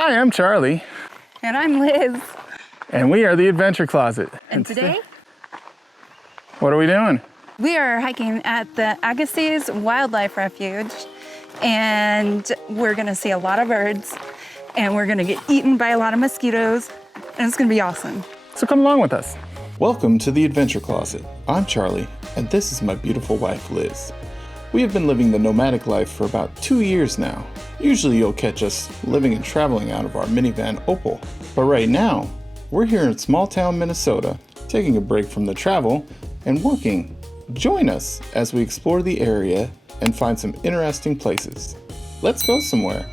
Hi, I'm Charlie. And I'm Liz. And we are the Adventure Closet. And today, what are we doing? we are hiking at the Agassiz Wildlife Refuge, and we're gonna see a lot of birds, and we're gonna get eaten by a lot of mosquitoes, and it's gonna be awesome. So come along with us. Welcome to the Adventure Closet. I'm Charlie, and this is my beautiful wife, Liz. We have been living the nomadic life for about 2 years now. Usually you'll catch us living and traveling out of our minivan Opal. But right now, we're here in small town Minnesota, taking a break from the travel and working. Join us as we explore the area and find some interesting places. Let's go somewhere.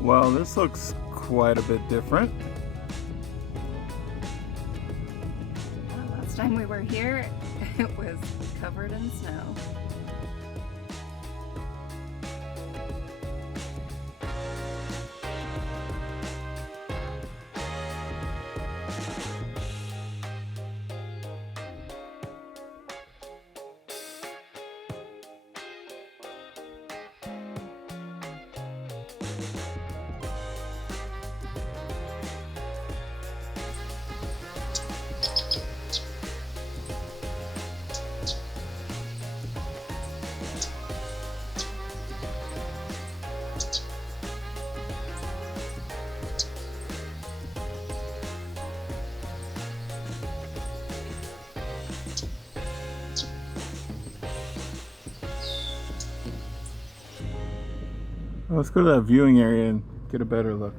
Well, this looks quite a bit different. Last time we were here, it was covered in snow. Let's go to that viewing area and get a better look.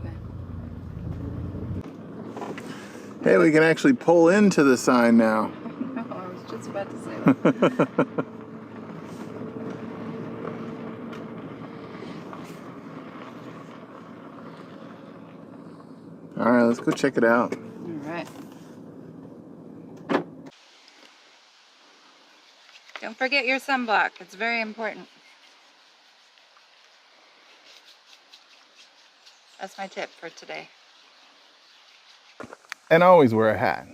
Okay. Hey, we can actually pull into the sign now. No, I was just about to say that. All right, let's go check it out. All right. Don't forget your sunblock. It's very important. That's my tip for today. And always wear a hat.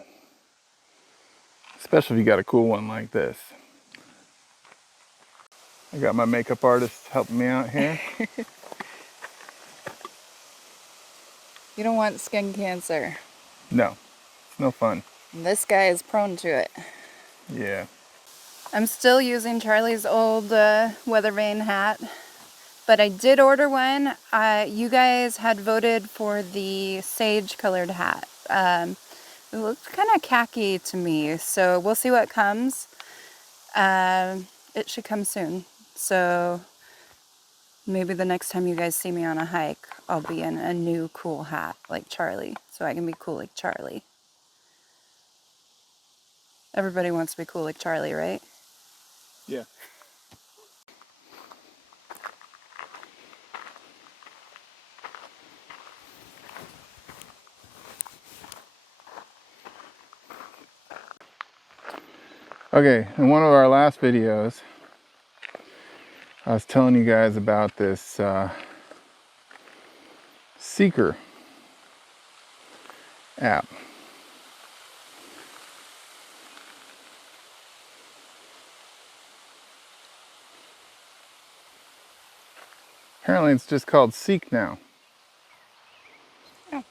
Especially if you got a cool one like this. I got my makeup artist helping me out here. You don't want skin cancer. No, it's no fun. This guy is prone to it. Yeah. I'm still using Charlie's old weather vane hat, but I did order one. You guys had voted for the sage colored hat. It looked kind of khaki to me, so we'll see what comes. It should come soon, so maybe the next time you guys see me on a hike, I'll be in a new cool hat like Charlie, so I can be cool like Charlie. Everybody wants to be cool like Charlie, right? Yeah. Okay, in one of our last videos, I was telling you guys about this Seeker app. Apparently it's just called Seek now. Oh.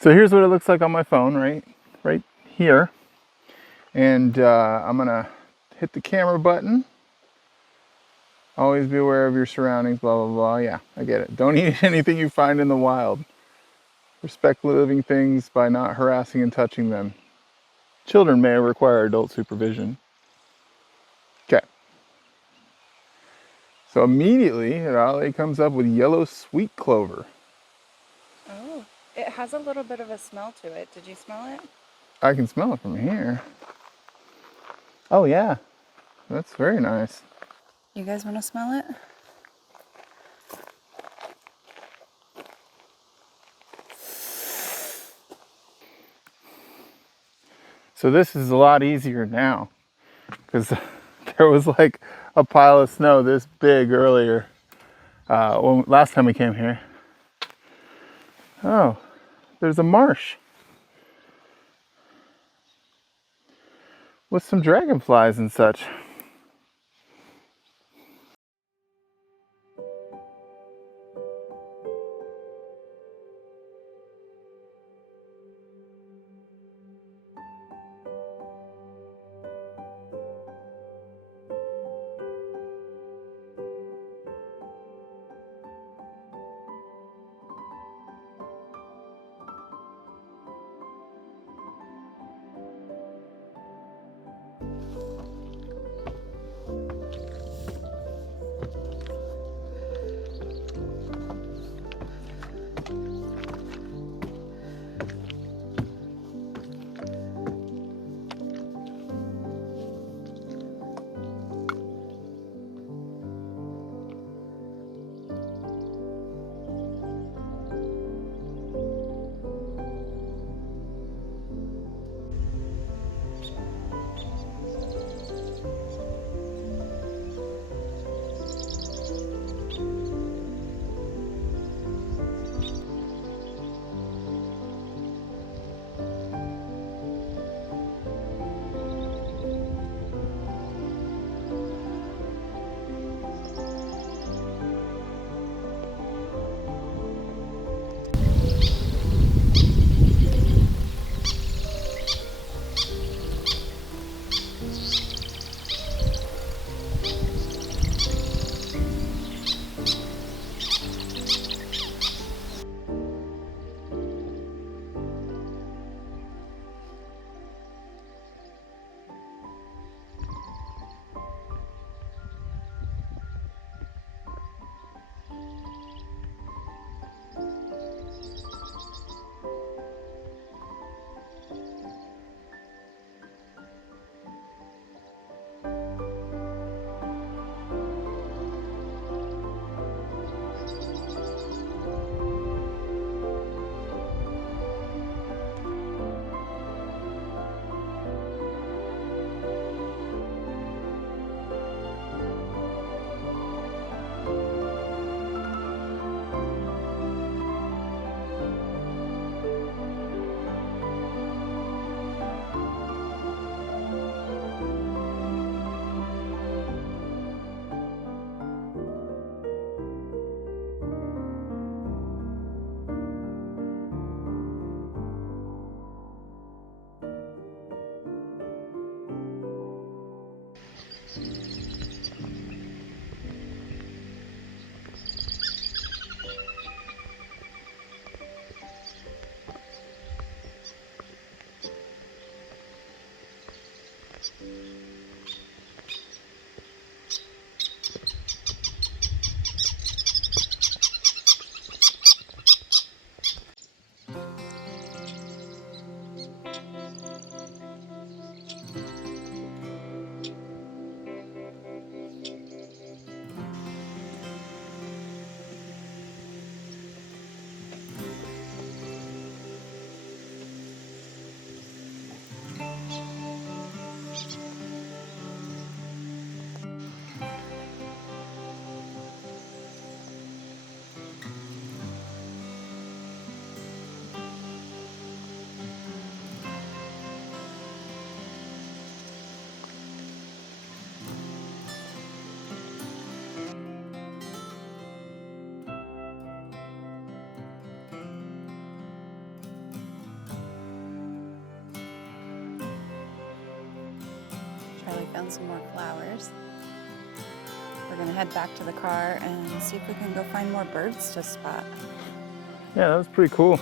So here's what it looks like on my phone, right here. And I'm gonna hit the camera button. Always be aware of your surroundings, blah, blah, blah. Yeah, I get it. Don't eat anything you find in the wild. Respect living things by not harassing and touching them. Children may require adult supervision. Okay. So immediately, it comes up with yellow sweet clover. Oh, it has a little bit of a smell to it. Did you smell it? I can smell it from here. Oh yeah, that's very nice. You guys want to smell it? So this is a lot easier now because there was like a pile of snow this big earlier last time we came here. Oh, there's a marsh with some dragonflies and such. Charlie found some more flowers. We're gonna head back to the car and see if we can go find more birds to spot. Yeah, that was pretty cool.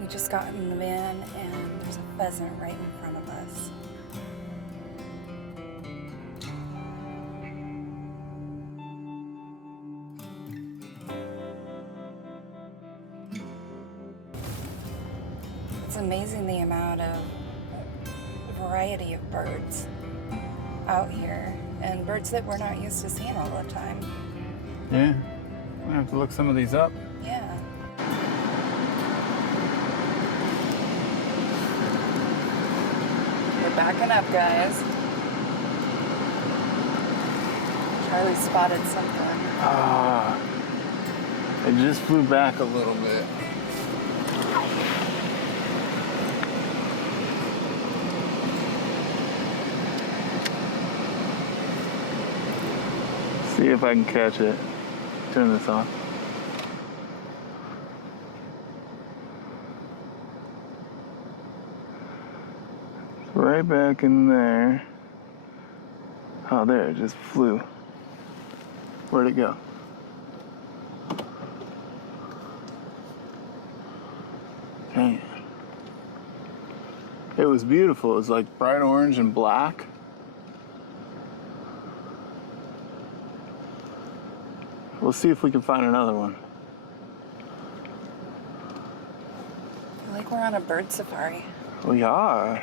We just got in the van and there's a pheasant right in front of us. It's amazing the amount of variety of birds out here, and birds that we're not used to seeing all the time. Yeah, I'm gonna have to look some of these up. Yeah. We're backing up, guys. Charlie spotted something. Ah, it just flew back a little bit. See if I can catch it. Turn this on. It's right back in there. Oh, there, it just flew. Where'd it go? Dang. It was beautiful. It was like bright orange and black. We'll see if we can find another one. I feel like we're on a bird safari. We are.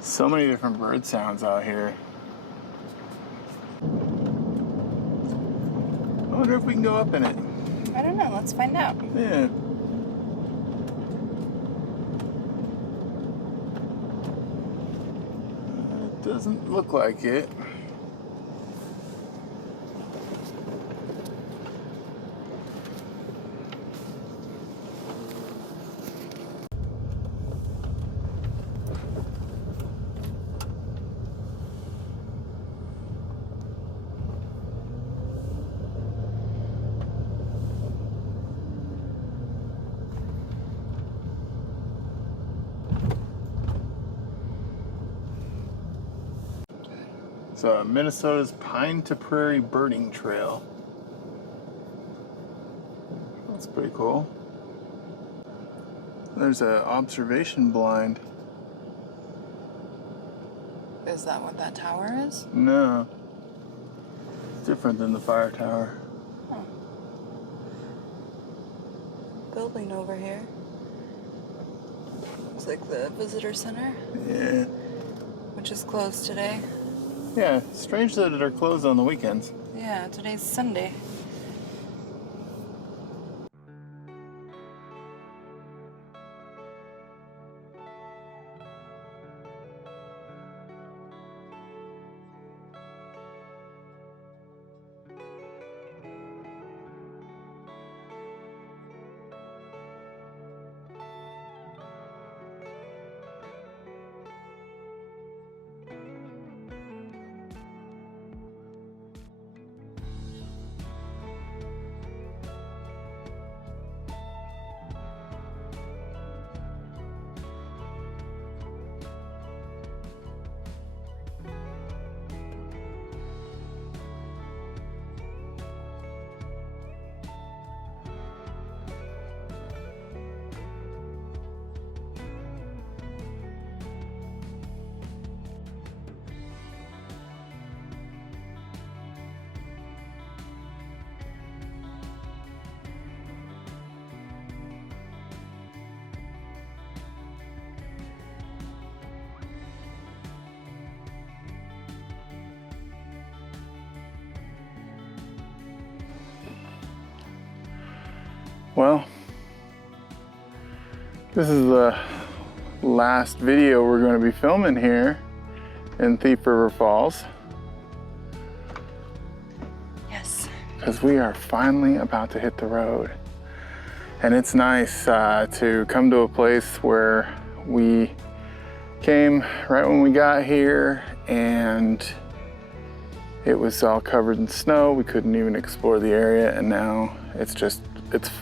So many different bird sounds out here. I wonder if we can go up in it. I don't know. Let's find out. Yeah. It doesn't look like it. So Minnesota's Pine to Prairie Birding Trail. That's pretty cool. There's an observation blind. Is that what that tower is? No. It's different than the fire tower. Oh. Building over here. Looks like the visitor center. Yeah. Which is closed today. Yeah, strange that they're closed on the weekends. Yeah, today's Sunday. Well, this is the last video we're going to be filming here in Thief River Falls. Yes. Because we are finally about to hit the road. And it's nice to come to a place where we came right when we got here and it was all covered in snow. We couldn't even explore the area, and now it's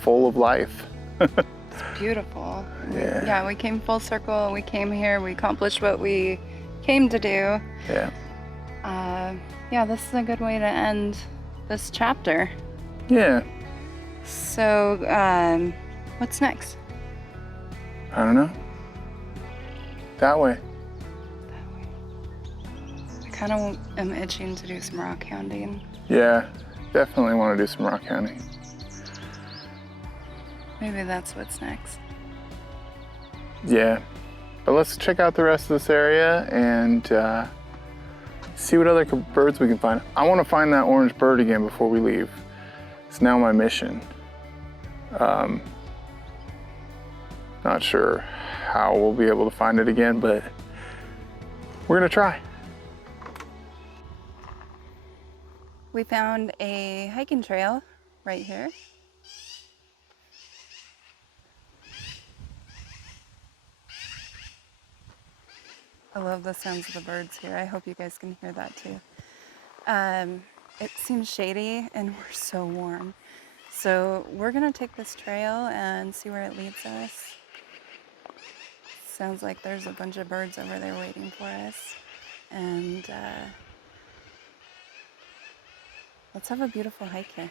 full of life. It's beautiful. Yeah. Yeah, we came full circle. We came here. We accomplished what we came to do. Yeah. Yeah, this is a good way to end this chapter. Yeah. So, what's next? I don't know. That way. I kind of am itching to do some rock hounding. Yeah, definitely want to do some rock hounding. Maybe that's what's next. Yeah, but let's check out the rest of this area and see what other birds we can find. I want to find that orange bird again before we leave. It's now my mission. Not sure how we'll be able to find it again, but we're gonna try. We found a hiking trail right here. I love the sounds of the birds here. I hope you guys can hear that too. It seems shady and we're so warm. So we're gonna take this trail and see where it leads us. Sounds like there's a bunch of birds over there waiting for us. And let's have a beautiful hike here.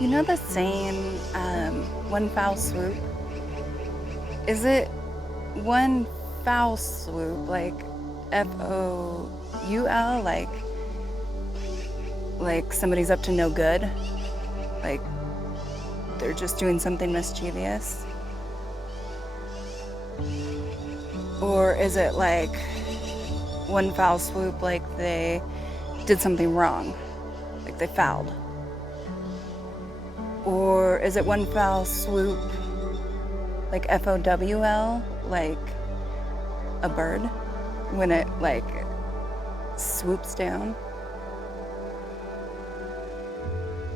You know the saying, one foul swoop? Is it one foul swoop, like F-O-U-L, like somebody's up to no good? Like they're just doing something mischievous? Or is it like one foul swoop, like they did something wrong, like they fouled? Or is it one foul swoop, like F-O-W-L, like a bird, when it like swoops down?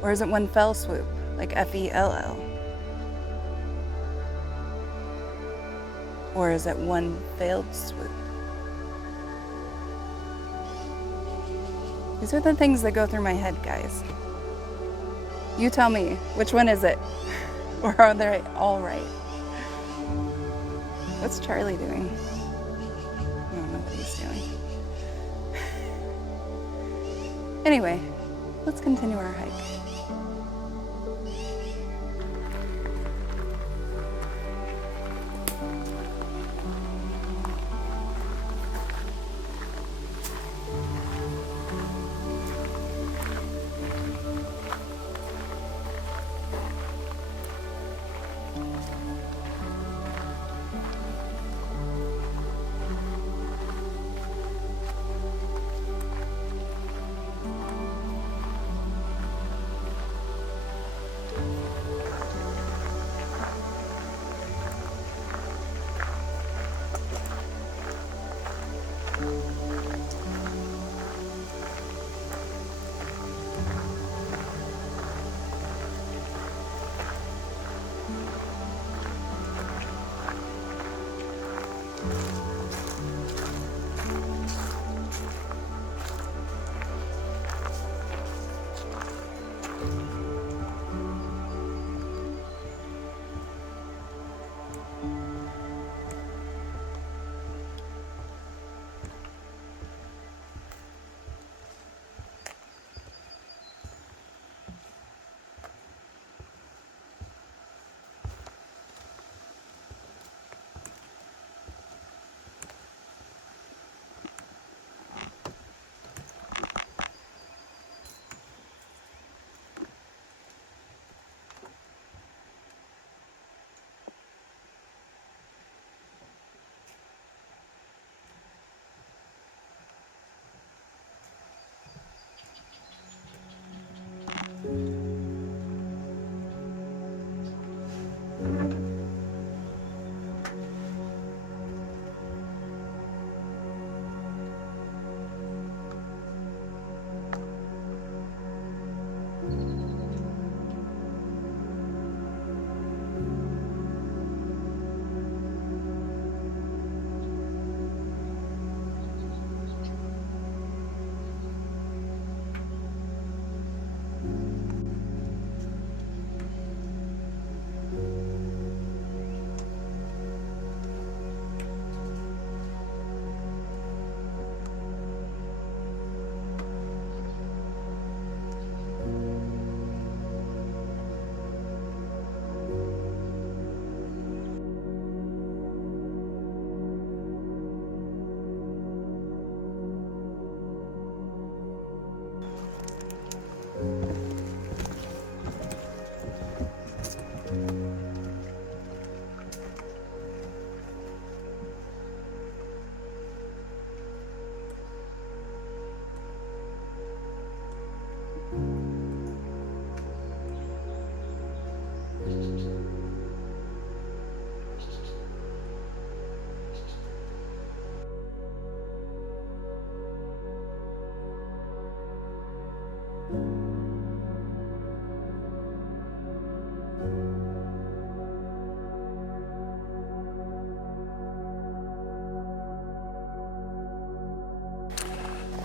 Or is it one fell swoop, like F-E-L-L? Or is it one failed swoop? These are the things that go through my head, guys. You tell me, which one is it? Or are they all right? What's Charlie doing? I don't know what he's doing. Anyway, let's continue our hike.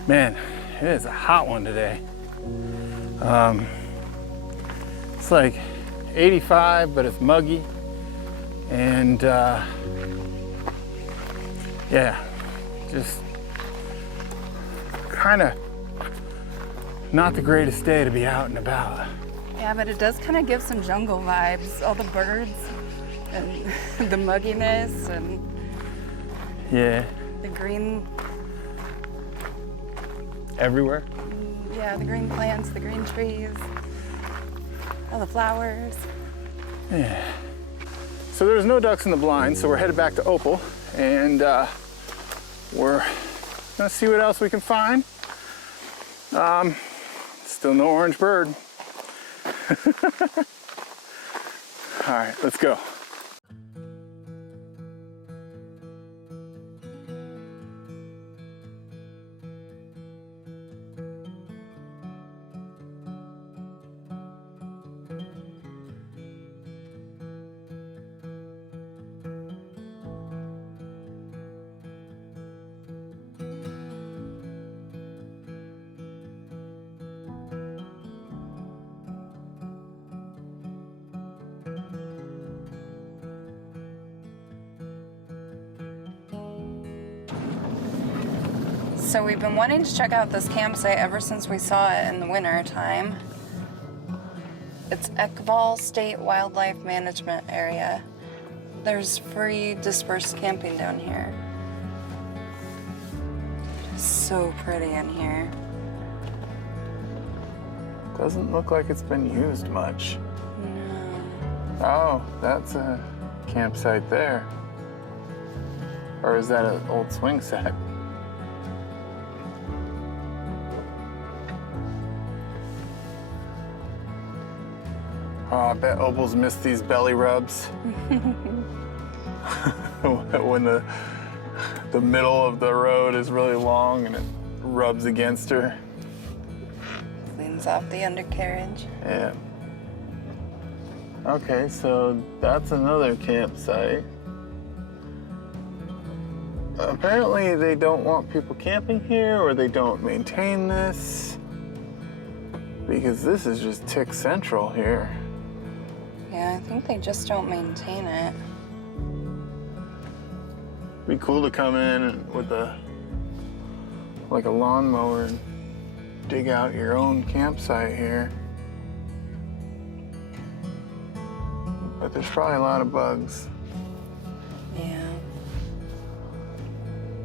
Man, it is a hot one today. It's like 85, but it's muggy. And yeah, just kind of not the greatest day to be out and about. Yeah, but it does kind of give some jungle vibes. All the birds and the mugginess and Yeah. the green. Everywhere? Yeah, the green plants, the green trees, all the flowers. Yeah. So there's no ducks in the blind, so we're headed back to Opal, and we're gonna see what else we can find. Still no orange bird. All right, let's go. So we've been wanting to check out this campsite ever since we saw it in the winter time. It's Agassiz State Wildlife Management Area. There's free dispersed camping down here. It's so pretty in here. Doesn't look like it's been used much. No. Oh, that's a campsite there. Or is that an old swing set? Oh, I bet Opal's missed these belly rubs. When the middle of the road is really long and it rubs against her. Cleans off the undercarriage. Yeah. Okay, so that's another campsite. Apparently they don't want people camping here, or they don't maintain this, because this is just tick central here. Yeah, I think they just don't maintain it. Be cool to come in with a lawnmower and dig out your own campsite here. But there's probably a lot of bugs. Yeah.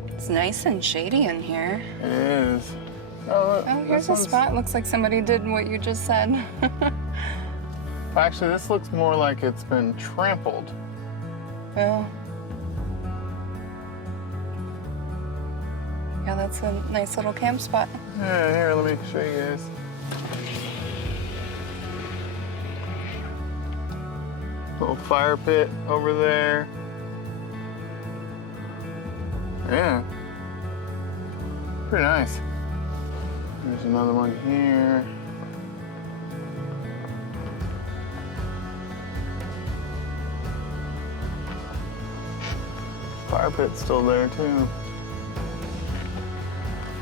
It's nice and shady in here. It is. Oh, look, Oh, here's a spot. Looks like somebody did what you just said. Actually, this looks more like it's been trampled. Well. Yeah, that's a nice little camp spot. Yeah, here, let me show you guys. Little fire pit over there. Yeah. Pretty nice. There's another one here. Fire pit's still there too.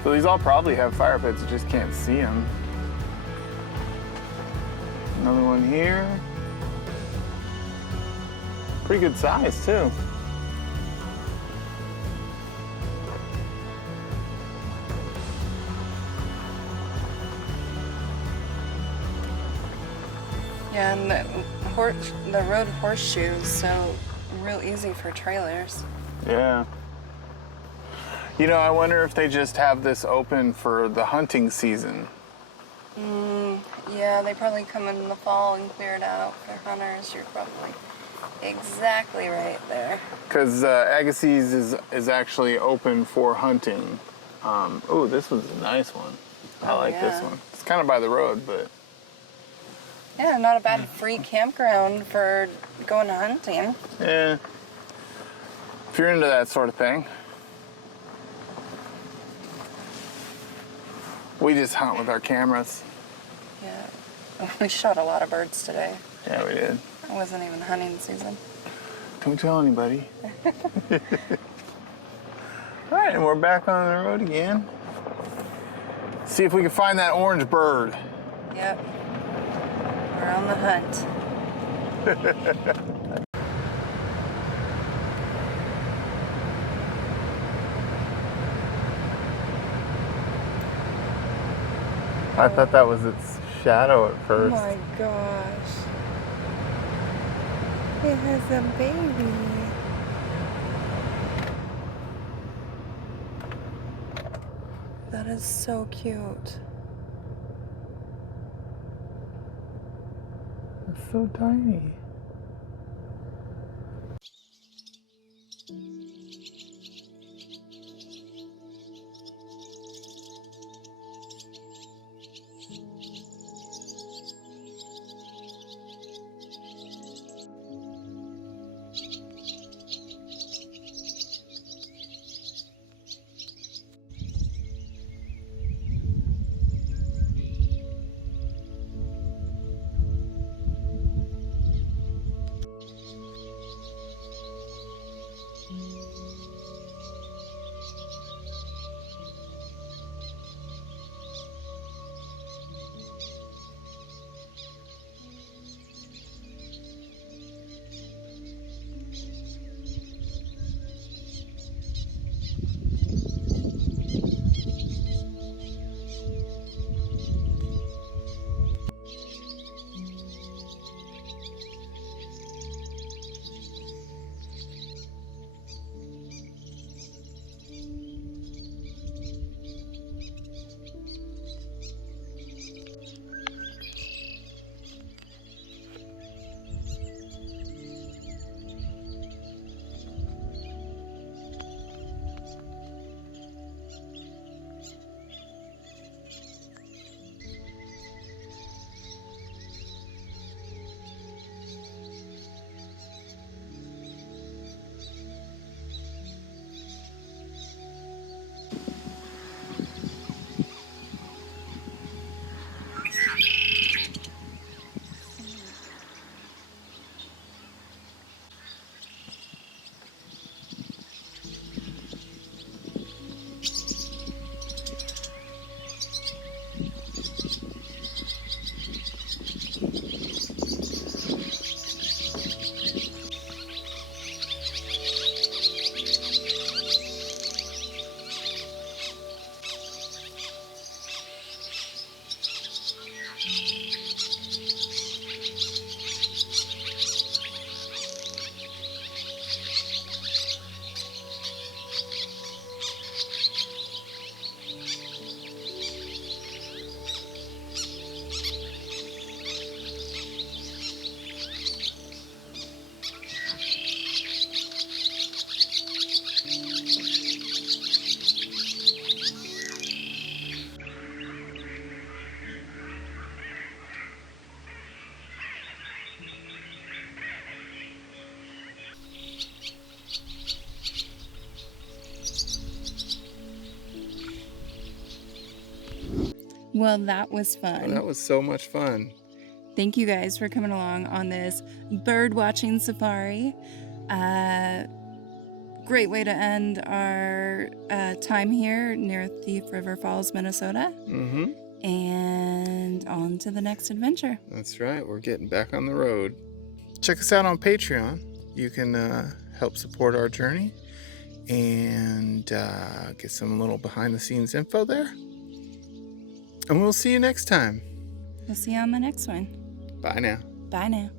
So these all probably have fire pits, you just can't see them. Another one here. Pretty good size too. Yeah, and the road horseshoes, so real easy for trailers. Yeah. You know, I wonder if they just have this open for the hunting season. Yeah, they probably come in the fall and clear it out for hunters. You're probably exactly right there. Because Agassiz is actually open for hunting. Oh, this was a nice one. I like this one. It's kind of by the road, but... Yeah, not a bad free campground for going hunting. Yeah. If you're into that sort of thing. We just hunt with our cameras. Yeah. We shot a lot of birds today. Yeah, we did. It wasn't even hunting season. Don't tell anybody. All right, and we're back on the road again. See if we can find that orange bird. Yep. We're on the hunt. I thought that was its shadow at Oh first. my gosh. It has a baby. That is so cute. It's so tiny. Well, that was fun. That was so much fun. Thank you guys for coming along on this bird watching safari. Great way to end our time here near Thief River Falls, Minnesota. Mm-hmm. And on to the next adventure. That's right. We're getting back on the road. Check us out on Patreon. You can help support our journey and get some little behind the scenes info there. And we'll see you next time. We'll see you on the next one. Bye now. Bye now.